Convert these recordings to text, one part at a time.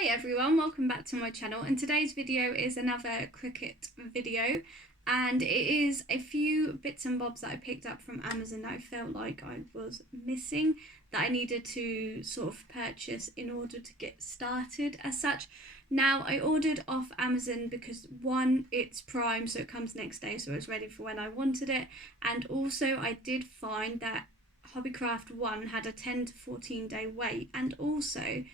Hi everyone, welcome back to my channel, and today's video is another Cricut video, and it is a few bits and bobs that I picked up from Amazon that I felt like I was missing, that I needed to sort of purchase in order to get started as such. Now, I ordered off Amazon because one, it's Prime, so it comes next day, so it was ready for when I wanted it, and also I did find that Hobbycraft 1 had a 10 to 14 day wait, and also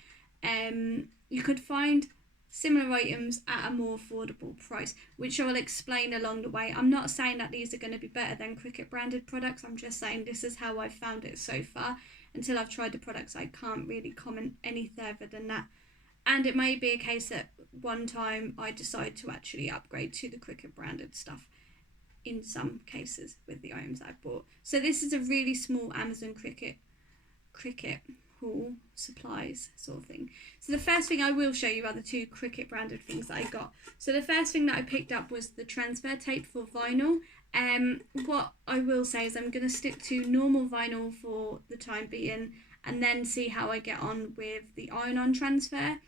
you could find similar items at a more affordable price, which I will explain along the way. I'm not saying that these are going to be better than Cricut branded products, I'm just saying this is how I've found it so far. Until I've tried the products, I can't really comment any further than that. And it may be a case that one time I decide to actually upgrade to the Cricut branded stuff in some cases with the items I bought. So this is a really small Amazon Cricut haul supplies sort of thing. So the first thing I will show you are the two Cricut branded things that I got. So the first thing that I picked up was the transfer tape for vinyl. What I will say is I'm going to stick to normal vinyl for the time being, and then see how I get on with the iron-on transfer.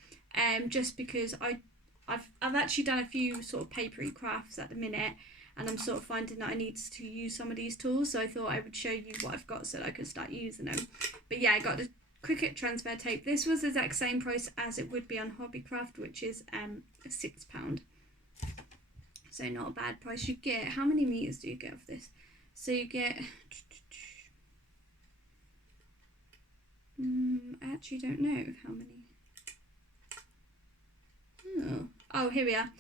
Just because I've actually done a few sort of papery crafts at the minute, and I'm sort of finding that I need to use some of these tools, so I thought I would show you what I've got so that I could start using them. But yeah, I got the Cricut transfer tape. This was the exact same price as it would be on Hobbycraft, which is £6. So not a bad price. You get, how many meters do you get of this? So you get, I actually don't know how many. Oh, here we are.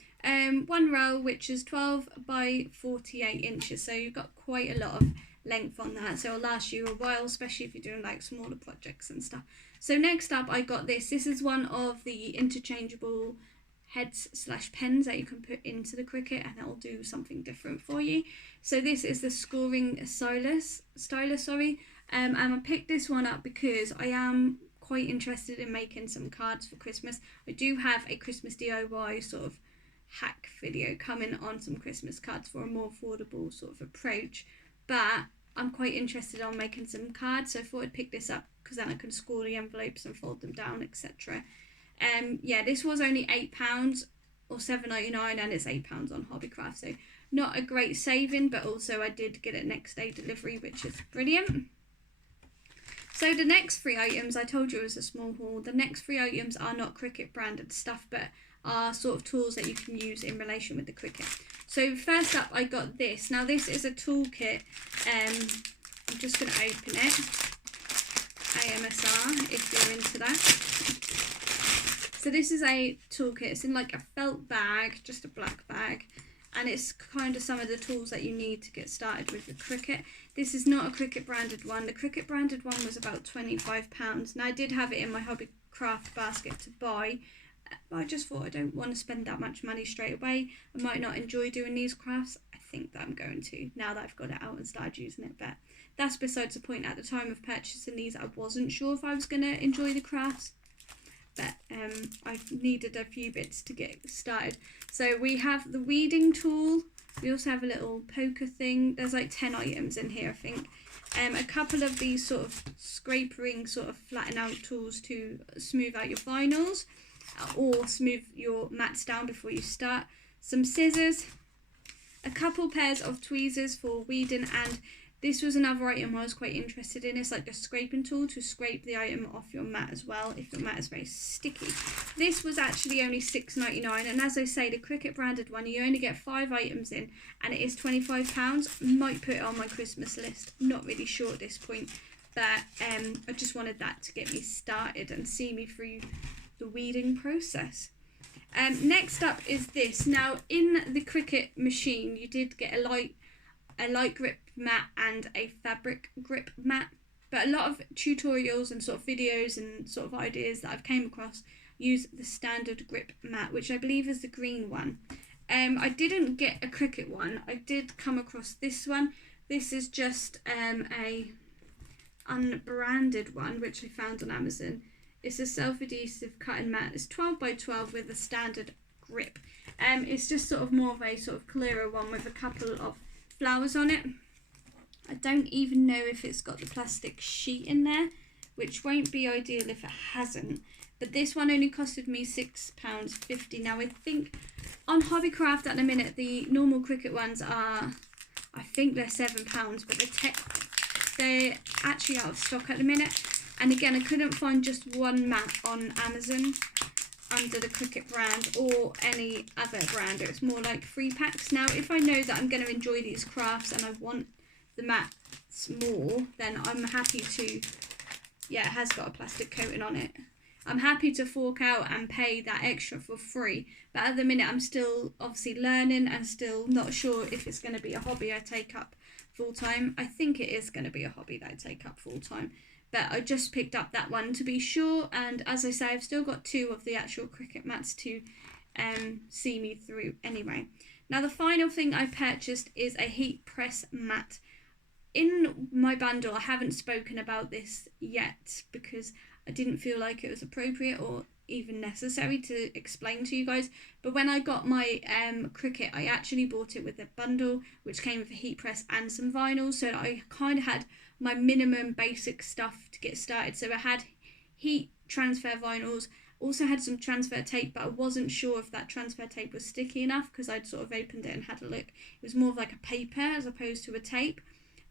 One roll, which is 12 by 48 inches, so you've got quite a lot of length on that, so it'll last you a while, especially if you're doing like smaller projects and stuff. So next up I got this. This is one of the interchangeable heads / pens that you can put into the Cricut, and it'll do something different for you. So this is the scoring stylus, and I picked this one up because I am quite interested in making some cards for Christmas. I do have a Christmas DIY sort of hack video coming on some Christmas cards for a more affordable sort of approach, but I'm quite interested on making some cards, so I thought I'd pick this up because then I can score the envelopes and fold them down, etc. Yeah, this was only £8 or £7.99, and it's £8 on Hobbycraft, so not a great saving, but also I did get it next day delivery, which is brilliant. So the next three items, I told you it was a small haul. The next three items are not Cricut branded stuff, but are sort of tools that you can use in relation with the Cricut. So first up, I got this. Now this is a toolkit. I'm just going to open it. AMSR, if you're into that. So this is a toolkit. It's in like a felt bag, just a black bag. And it's kind of some of the tools that you need to get started with the Cricut. This is not a Cricut branded one. The Cricut branded one was about £25. Now I did have it in my Hobbycraft basket to buy, but I just thought I don't want to spend that much money straight away. I might not enjoy doing these crafts. I think that I'm going to, now that I've got it out and started using it, but that's besides the point. At the time of purchasing these, I wasn't sure if I was going to enjoy the crafts, but I needed a few bits to get started. So we have the weeding tool. We also have a little poker thing. There's like 10 items in here, I think. A couple of these sort of scrapering, sort of flatten out tools to smooth out your vinyls, or smooth your mats down before you start. Some scissors, a couple pairs of tweezers for weeding, and this was another item I was quite interested in. It's like a scraping tool to scrape the item off your mat as well, if your mat is very sticky. This was actually only £6.99, and as I say, the Cricut branded one, you only get 5 items in, and it is £25. Might put it on my Christmas list, not really sure at this point, but I just wanted that to get me started and see me through the weeding process. Next up is this. Now in the Cricut machine, you did get a light grip mat and a fabric grip mat, but a lot of tutorials and sort of videos and sort of ideas that I've came across use the standard grip mat, which I believe is the green one. I didn't get a Cricut one. I did come across this one. This is just a unbranded one, which I found on Amazon. It's a self-adhesive cutting mat. It's 12 by 12 with a standard grip. It's just sort of more of a sort of clearer one with a couple of flowers on it. I don't even know if it's got the plastic sheet in there, which won't be ideal if it hasn't. but this one only costed me £6.50. Now I think on Hobbycraft at the minute the normal Cricut ones are, I think they're £7, but they're actually out of stock at the minute. And again, I couldn't find just one mat on Amazon under the Cricut brand or any other brand. It was more like 3 packs. Now if I know that I'm going to enjoy these crafts and I want the mats more, then I'm happy to, yeah, it has got a plastic coating on it. I'm happy to fork out and pay that extra for free, but at the minute I'm still obviously learning and still not sure if it's going to be a hobby I take up full time. I think it is going to be a hobby that I take up full time, but I just picked up that one to be sure, and as I say, I've still got 2 of the actual Cricut mats to see me through anyway. Now the final thing I purchased is a heat press mat. In my bundle, I haven't spoken about this yet because I didn't feel like it was appropriate or even necessary to explain to you guys. But when I got my Cricut, I actually bought it with a bundle which came with a heat press and some vinyl, so that I kind of had my minimum basic stuff to get started. So I had heat transfer vinyls, also had some transfer tape, but I wasn't sure if that transfer tape was sticky enough because I'd sort of opened it and had a look. It was more of like a paper as opposed to a tape.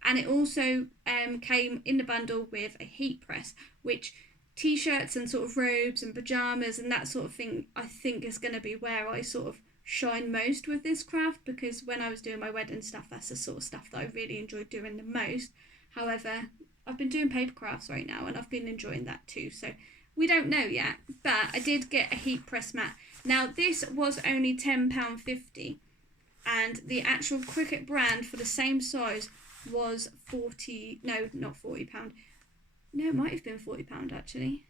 And it also came in the bundle with a heat press, which t-shirts and sort of robes and pajamas and that sort of thing, I think is going to be where I sort of shine most with this craft, because when I was doing my wedding stuff, that's the sort of stuff that I really enjoyed doing the most. However, I've been doing paper crafts right now and I've been enjoying that too, so we don't know yet. But I did get a heat press mat. Now this was only £10.50 and the actual Cricut brand for the same size was £40, no, not £40. No, it might have been £40 actually.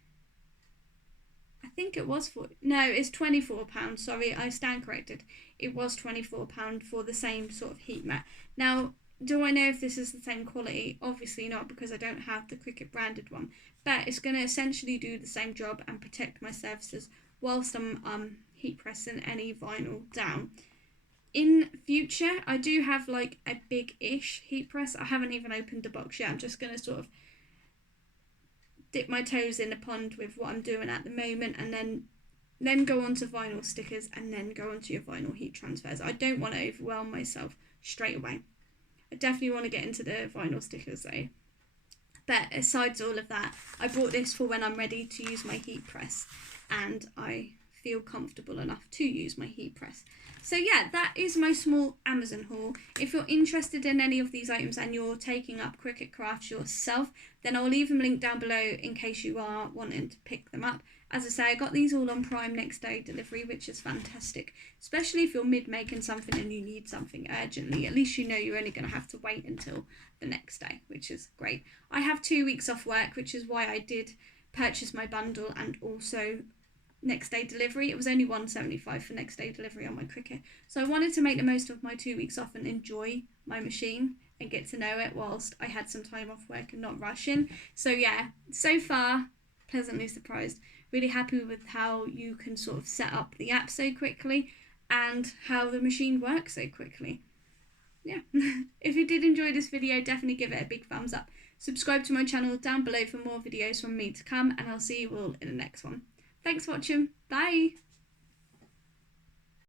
I think it was 40. No, it's £24. Sorry, I stand corrected. It was £24 for the same sort of heat mat. Now, do I know if this is the same quality? Obviously not, because I don't have the Cricut branded one. But it's going to essentially do the same job and protect my surfaces whilst I'm heat pressing any vinyl down. In future, I do have like a big-ish heat press. I haven't even opened the box yet. I'm just going to sort of dip my toes in the pond with what I'm doing at the moment, and then go on to vinyl stickers and then go on to your vinyl heat transfers. I don't want to overwhelm myself straight away. I definitely want to get into the vinyl stickers though. But aside all of that, I bought this for when I'm ready to use my heat press and I feel comfortable enough to use my heat press. So yeah, that is my small Amazon haul. If you're interested in any of these items and you're taking up Cricut crafts yourself, then I'll leave them linked down below in case you are wanting to pick them up. As I say, I got these all on Prime next day delivery, which is fantastic, especially if you're mid-making something and you need something urgently. At least you know you're only going to have to wait until the next day, which is great. I have 2 weeks off work, which is why I did purchase my bundle and also next day delivery. It was only £1.75 for next day delivery on my Cricut, so I wanted to make the most of my 2 weeks off and enjoy my machine and get to know it whilst I had some time off work and not rushing. So yeah, so far pleasantly surprised. Really happy with how you can sort of set up the app so quickly and how the machine works so quickly. Yeah. If you did enjoy this video, definitely give it a big thumbs up. Subscribe to my channel down below for more videos from me to come, and I'll see you all in the next one. Thanks for watching. Bye.